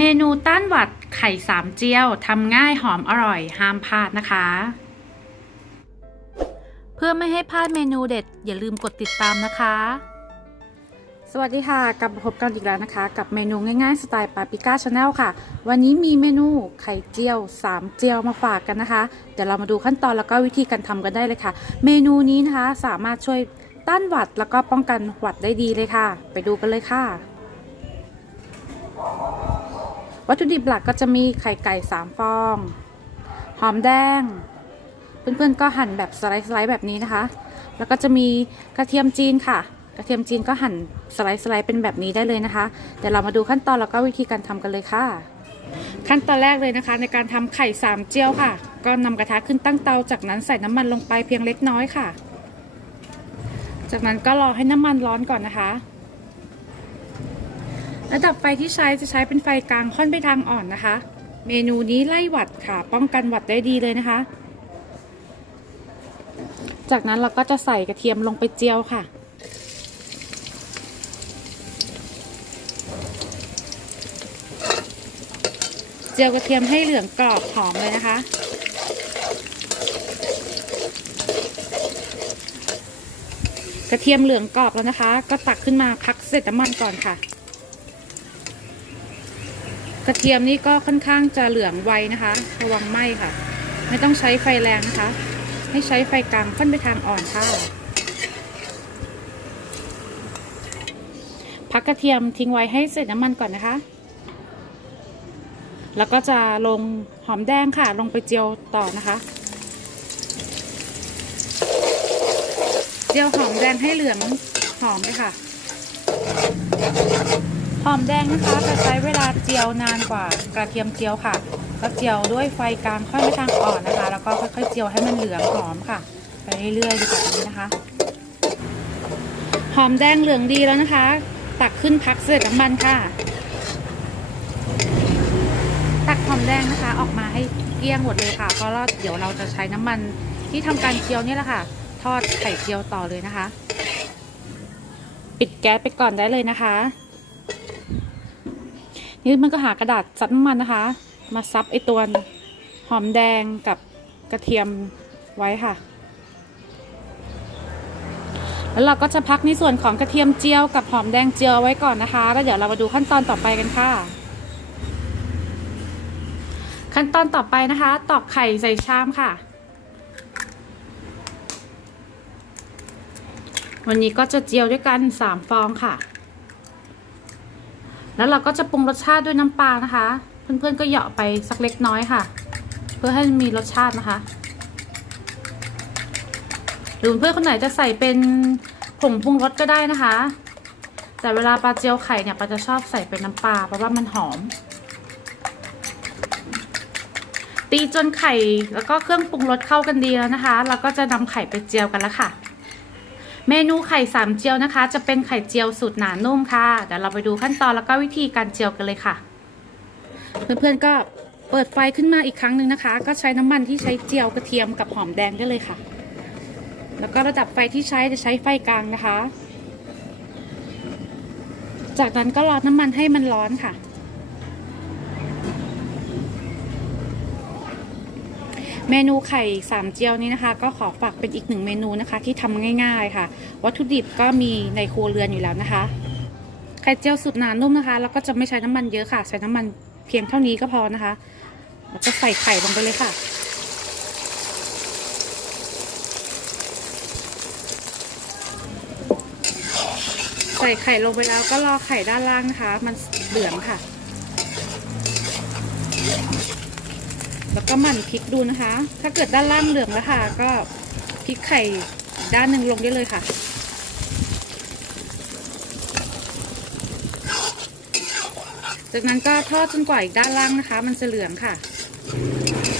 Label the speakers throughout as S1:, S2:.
S1: เมนูต้านหวัดไข่สามเจียวทำง่ายหอมอร่อยห้ามพลาดนะคะ เพื่อไม่ให้พลาดเมนูเด็ด อย่าลืมกดติดตามนะคะ สวัสดีค่ะกลับมาพบกันอีกแล้วนะคะ กับเมนูง่ายๆสไตล์ปาปิก้าชาแนลค่ะ วันนี้มีเมนูไข่เจียวสามเจียวมาฝากกันนะคะ เดี๋ยวเรามาดูขั้นตอนแล้วก็วิธีการทำกันได้เลยค่ะ เมนูนี้นะคะสามารถช่วยต้านหวัดแล้วก็ป้องกันหวัดได้ดีเลยค่ะ ไปดูกันเลยค่ะ วัตถุดิบหลักก็จะมีไข่ไก่3ฟอง หอมแดง เพื่อนๆก็หั่นแบบสไลด์แบบนี้นะคะ แล้วก็จะมีกระเทียมจีนค่ะ กระเทียมจีนก็หั่นสไลด์ๆเป็นแบบนี้ได้เลยนะคะ เดี๋ยวเรามาดูขั้นตอนแล้วก็วิธีการทำกันเลยค่ะ ขั้นตอนแรกเลยนะคะ ในการทำไข่สามเจียวค่ะ ก็นำกระทะขึ้นตั้งเตา จากนั้นใส่น้ำมันลงไปเพียงเล็กน้อยค่ะ จากนั้นก็รอให้น้ำมันร้อนก่อนนะคะ ระดับไฟที่ใช้จะใช้เป็นไฟกลางค่อนไปทางอ่อนนะคะ เมนูนี้ไล่หวัดค่ะ ป้องกันหวัดได้ดีเลยนะคะ จากนั้นเราก็จะใส่กระเทียมลงไปเจียวค่ะ เจียวกระเทียมให้เหลืองกรอบหอมเลยนะคะกระเทียมเหลืองกรอบแล้วนะคะ ก็ตักขึ้นมาพักเสร็จน้ำมันก่อนค่ะ กระเทียมนี่ก็ค่อนข้างจะเหลืองไวนะคะ ระวังไหม้ค่ะ ไม่ต้องใช้ไฟแรงนะคะ ให้ใช้ไฟกลางค่อนไปทางอ่อนค่ะพักกระเทียมทิ้งไว้ให้เสร็จน้ำมันก่อนนะคะ แล้วก็จะลงหอมแดงค่ะ ลงไปเจียวต่อนะคะ เจียวหอมแดงให้เหลืองหอมเลยค่ะ หอมแดงนะคะจะใช้เวลาเจียวนานกว่ากระเทียมเจียวค่ะก็เจียวด้วยไฟกลางค่อยไปทางอ่อนนะคะ แล้วก็ค่อยๆเจียวให้มันเหลืองหอมค่ะ ไปเรื่อยๆแบบนี้นะคะ หอมแดงเหลืองดีแล้วนะคะ ตักขึ้นพักเสร็จน้ำมันค่ะ ตักหอมแดงนะคะ ออกมาให้เกลี้ยงหมดเลยค่ะ เพราะเราเดี๋ยวเราจะใช้น้ำมันที่ทำการเจียวนี่แหละค่ะ ทอดไข่เจียวต่อเลยนะคะ ปิดแก๊สไปก่อนได้เลยนะคะ นี่มันก็หากระดาษซับน้ำมันนะคะ มาซับไอตัวหอมแดงกับกระเทียมไว้ค่ะ แล้วเราก็จะพักในส่วนของกระเทียมเจียวกับหอมแดงเจียวไว้ก่อนนะคะ แล้วเดี๋ยวเรามาดูขั้นตอนต่อไปกันค่ะ ขั้นตอนต่อไปนะคะ ตอกไข่ใส่ชามค่ะ วันนี้ก็จะเจียวด้วยกันสามฟองค่ะ แล้วเราก็จะปรุงรสชาติด้วยน้ำปลานะคะ เพื่อนๆก็เหยาะไปสักเล็กน้อยค่ะ เพื่อให้มีรสชาตินะคะ หรือเพื่อนคนไหนจะใส่เป็นผงปรุงรสก็ได้นะคะ แต่เวลาปลาเจียวไข่เนี่ยปลาจะชอบใส่เป็นน้ำปลาเพราะว่ามันหอม ตีจนไข่แล้วก็เครื่องปรุงรสเข้ากันดีแล้วนะคะ เราก็จะนำไข่ไปเจียวกันแล้วค่ะ เมนูไข่สามเจียวนะคะ จะเป็นไข่เจียวสูตรหนานุ่มค่ะ เดี๋ยวเราไปดูขั้นตอนแล้วก็วิธีการเจียวกันเลยค่ะ เพื่อนๆก็เปิดไฟขึ้นมาอีกครั้งหนึ่งนะคะ ก็ใช้น้ำมันที่ใช้เจียวกระเทียมกับหอมแดงได้เลยค่ะ แล้วก็ระดับไฟที่ใช้จะใช้ไฟกลางนะคะ จากนั้นก็รอน้ำมันให้มันร้อนค่ะ เมนูไข่สามเจียวนี้นะคะ ก็ขอฝากเป็นอีกหนึ่งเมนูนะคะ ที่ทำง่าย ๆค่ะ วัตถุดิบก็มีในครัวเรือนอยู่แล้วนะคะ ไข่เจียวสุดหนานุ่มนะคะ แล้วก็จะไม่ใช้น้ำมันเยอะค่ะ ใช้น้ำมันเพียงเท่านี้ก็พอนะคะ แล้วก็ใส่ไข่ลงไปเลยค่ะใส่ไข่ลงไปแล้วก็รอไข่ด้านล่างนะคะ มันเหลืองค่ะ แล้วก็หมั่นพลิกดูนะคะ ถ้าเกิดด้านล่างเหลืองแล้วค่ะ ก็พลิกไข่ด้านหนึ่งลงได้เลยค่ะ จากนั้นก็ทอดจนกว่าอีกด้านล่างนะคะ มันจะเหลืองค่ะ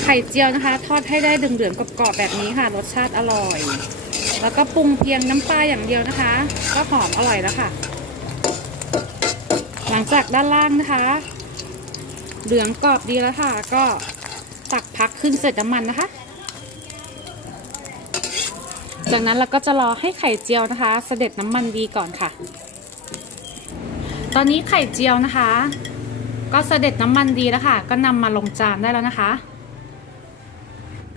S1: ไข่เจียวนะคะ ทอดให้ได้เหลืองๆกรอบๆแบบนี้ค่ะ รสชาติอร่อย แล้วก็ปรุงเพียงน้ำปลาอย่างเดียวนะคะ ก็หอมอร่อยแล้วค่ะ หลังจากด้านล่างนะคะ เหลืองกรอบดีแล้วค่ะ ก็ ตักพักขึ้นเสร็จน้ำมันนะคะ จากนั้นเราก็จะรอให้ไข่เจียวนะคะ เสด็จน้ำมันดีก่อนค่ะ ตอนนี้ไข่เจียวนะคะ ก็เสด็จน้ำมันดีแล้วค่ะ ก็นำมาลงจานได้แล้วนะคะ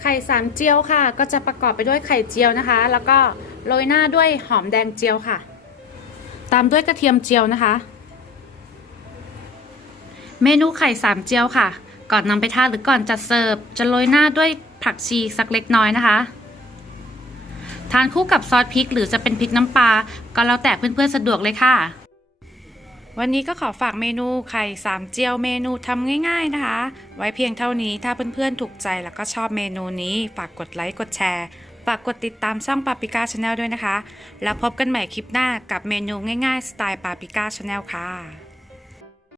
S1: ไข่สามเจียวค่ะ ก็จะประกอบไปด้วยไข่เจียวนะคะ แล้วก็โรยหน้าด้วยหอมแดงเจียวค่ะ ตามด้วยกระเทียมเจียวนะคะ เมนูไข่สามเจียวค่ะ ก่อนนำไปทานหรือก่อนจัดเสิร์ฟจะโรยหน้าด้วยผักชีสักเล็กน้อยนะคะ ทานคู่กับซอสพริกหรือจะเป็นพริกน้ำปลาก็แล้วแต่เพื่อนๆสะดวกเลยค่ะ วันนี้ก็ขอฝากเมนูไข่สามเจียวเมนูทำง่ายๆนะคะ ไว้เพียงเท่านี้ถ้าเพื่อนๆถูกใจแล้วก็ชอบเมนูนี้ ฝากกดไลค์กดแชร์ฝากกดติดตามช่องปาปิก้าชาแนลด้วยนะคะ แล้วพบกันใหม่คลิปหน้ากับเมนูง่ายๆ สไตล์ปาปิก้าชาแนลค่ะ